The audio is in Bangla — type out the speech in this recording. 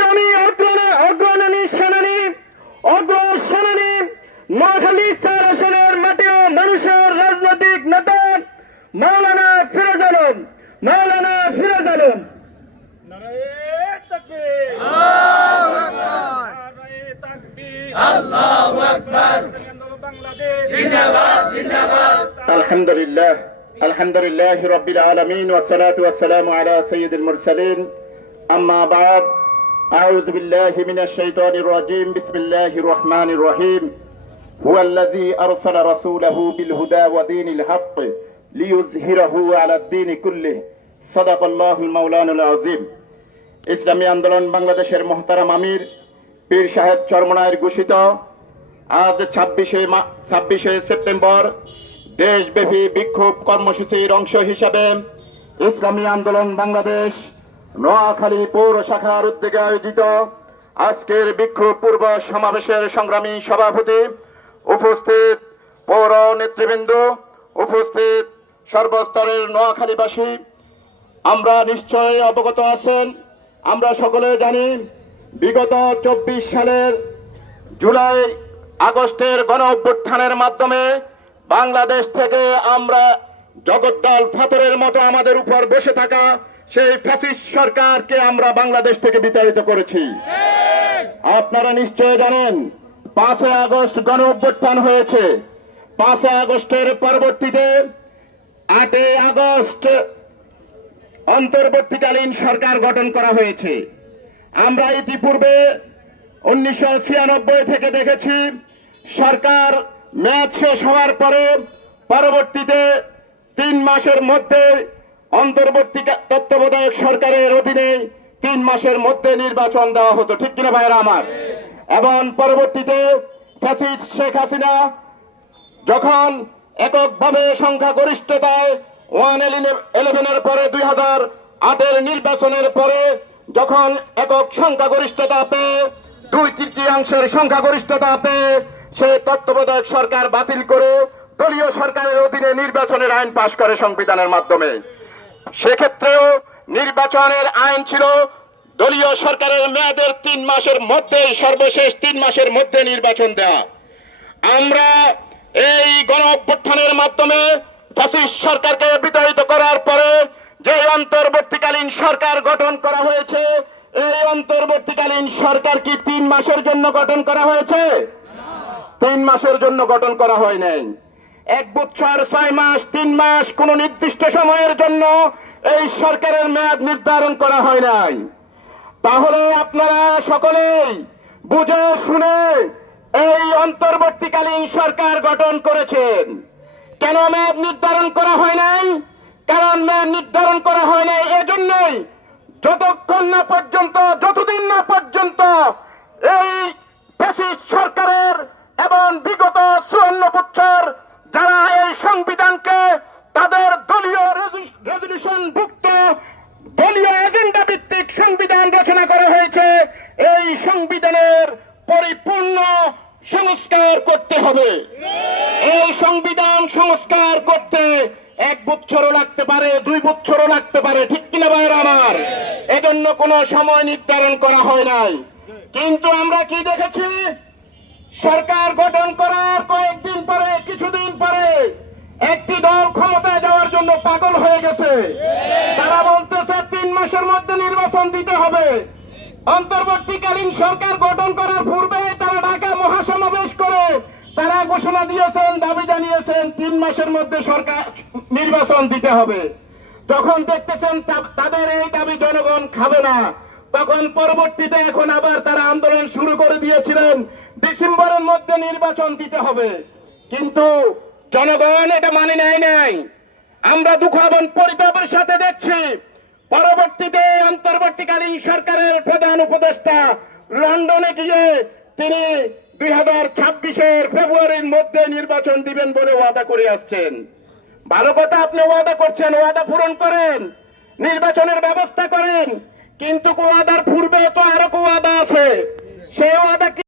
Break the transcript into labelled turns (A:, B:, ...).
A: সংগ্রামী অগ্রণী সেনানী অগ্র সেনানী নোয়াখালী চার আসনের মাটি ও মানুষের রাজনৈতিক নেতা, মাওলানা
B: আকবার নারায়ে তাকবীর আল্লাহু আকবার বাংলাদেশ জিন্দাবাদ জিন্দাবাদ
A: أعوذ بالله من الشيطان الرجيم بسم الله الرحمن الرحيم هو الذي أرسل رسوله بالهدى ودين الحق ليظهره على الدين كله صدق الله المولانا العظيم ইসলামী আন্দোলন বাংলাদেশের মহতারাম আমির পীর সাহেব চরমনায়ের ঘোষিত আজ ছাব্বিশে ছাব্বিশে সেপ্টেম্বর দেশব্যাপী বিক্ষোভ কর্মসূচির অংশ হিসাবে ইসলামী আন্দোলন বাংলাদেশ নোয়াখালী পৌর শাখার উদ্যোগে আয়োজিত আজকের বিক্ষোভ পূর্ব সমাবেশের সংগ্রামী সভাপতি উপস্থিত পৌর নেতৃবৃন্দ, উপস্থিত সর্বস্তরের নোয়াখালীবাসী। আমরা নিশ্চয় অবগত আছেন, আমরা সকলে জানি বিগত চব্বিশ সালের জুলাই আগস্টের গণ অভ্যুত্থানের মাধ্যমে বাংলাদেশ থেকে আমরা জগদ্দল ফাতরের মতো আমাদের উপর বসে থাকা সেই ফ্যাসিস্ট সরকারকে আমরা বাংলাদেশ থেকে বিতাড়িত করেছি। আপনারা নিশ্চয় জানেন, পাঁচই আগস্ট গণ অভ্যুত্থান হয়েছে। পাঁচই আগস্টের পরবর্তীতে আটই আগস্ট অন্তর্বর্তীকালীন সরকার গঠন করা হয়েছে। আমরা ইতিপূর্বে উনিশশো ছিয়ানব্বই থেকে দেখেছি, সরকার মেয়াদ শেষ হওয়ার পরে পরবর্তীতে তিন মাসের মধ্যে অন্তর্বর্তী তত্ত্বাবধায়ক সরকারের অধীনে তিন মাসের মধ্যে নির্বাচন দেওয়া হতো। ঠিক কিনা ভাইরা আমার? এবং পরবর্তীতে ফ্যাসিস্ট শেখ হাসিনা যখন এককভাবে সংখ্যাগরিষ্ঠতায় ওয়ান ইলেভেনের পরে দুই হাজার আটের নির্বাচনের পরে যখন একক সংখ্যাগরিষ্ঠতা পেয়ে দুই তৃতীয়াংশের সংখ্যাগরিষ্ঠতা পেয়ে সে তত্ত্বাবধায়ক সরকার বাতিল করে দলীয় সরকারের অধীনে নির্বাচনের আইন পাশ করে সংবিধানের মাধ্যমে। সেক্ষেত্রেও নির্বাচনের আইন ছিল দলীয় সরকারের মেয়াদের তিন মাসের মধ্যে সর্বশেষ তিন মাসের মধ্যে নির্বাচন দেওয়া। আমরা এই গণ অভ্যুত্থানের মাধ্যমে ফ্যাসিস্ট সরকারকে বিতাড়িত করার পরে যে অন্তর্বর্তীকালীন সরকার গঠন করা হয়েছে, এই অন্তর্বর্তীকালীন সরকার কি তিন মাসের জন্য গঠন করা হয়েছে? তিন মাসের জন্য গঠন করা হয় নাই। এক বছর, ছয় মাস, তিন মাস কোন নির্দিষ্ট সময়ের জন্য এই সরকারের মেয়াদ নির্ধারণ করা হয় নাই। তাহলে আপনারা সকলেই বুঝে শুনে এই অন্তর্বর্তীকালীন সরকার গঠন করেছেন। কেন মেয়াদ নির্ধারণ করা হয় নাই? কারণ মেয়াদ নির্ধারণ করা হয় নাই এজন্যই যতক্ষণ না পর্যন্ত, যতদিন না পর্যন্ত এই ফ্যাসিস্ট সরকারের এবং বিগত চুয়ান্ন বছর যারা এই সংবিধানকে তাদের দলীয় রেজলিউশন ভুক্ত দলীয় এজেন্ডা ভিত্তিক সংবিধান রচনা করা হয়েছে। এই সংবিধানের পরিপূর্ণ সংস্কার করতে হবে। এই সংবিধান সংস্কার করতে এক বছরও লাগতে পারে, দুই বছরও লাগতে পারে, ঠিক কিনা বাইরে আমার? এজন্য কোনো সময় নির্ধারণ করা হয় নাই। কিন্তু আমরা কি দেখেছি? সরকার গঠন করার কয়েকদিন পরে, কিছুদিন পরে একটি দল ক্ষমতায় যাওয়ার জন্য পাগল হয়ে গেছে। তারা বলতেছে, তিন মাসের মধ্যে নির্বাচন দিতে হবে। অন্তর্বর্তীকালীন সরকার গঠন করার পূর্বে তারা ঢাকা মহাসমাবেশ করে তারা ঘোষণা দিয়েছেন, দাবি জানিয়েছেন, তিন মাসের মধ্যে সরকার নির্বাচন দিতে হবে। যখন দেখতেছেন তাদের এই দাবি জনগণ খাবে না, তখন পরবর্তীতে এখন আবার তারা আন্দোলন শুরু করে দিয়েছিলেন। ডিসেম্বরের মধ্যে নির্বাচন দিতে হবে। কিন্তু জনগণ এটা মানে নেয় নাই। আমরা দুঃখ এবং পরিতাপের সাথে দেখছি, পরবর্তীতে অন্তর্বর্তীকালীন সরকারের প্রধান উপদেষ্টা লন্ডনে গিয়ে তিনি দুই হাজার ছাব্বিশের ফেব্রুয়ারির মধ্যে নির্বাচন দিবেন বলে ওয়াদা করে আসছেন। ভালো কথা, আপনি ওয়াদা করছেন, ওয়াদা পূরণ করেন, নির্বাচনের ব্যবস্থা করেন, কিন্তু ওয়াদার পূর্বে তো আরও ওয়াদা আছে। সেই ওয়াদা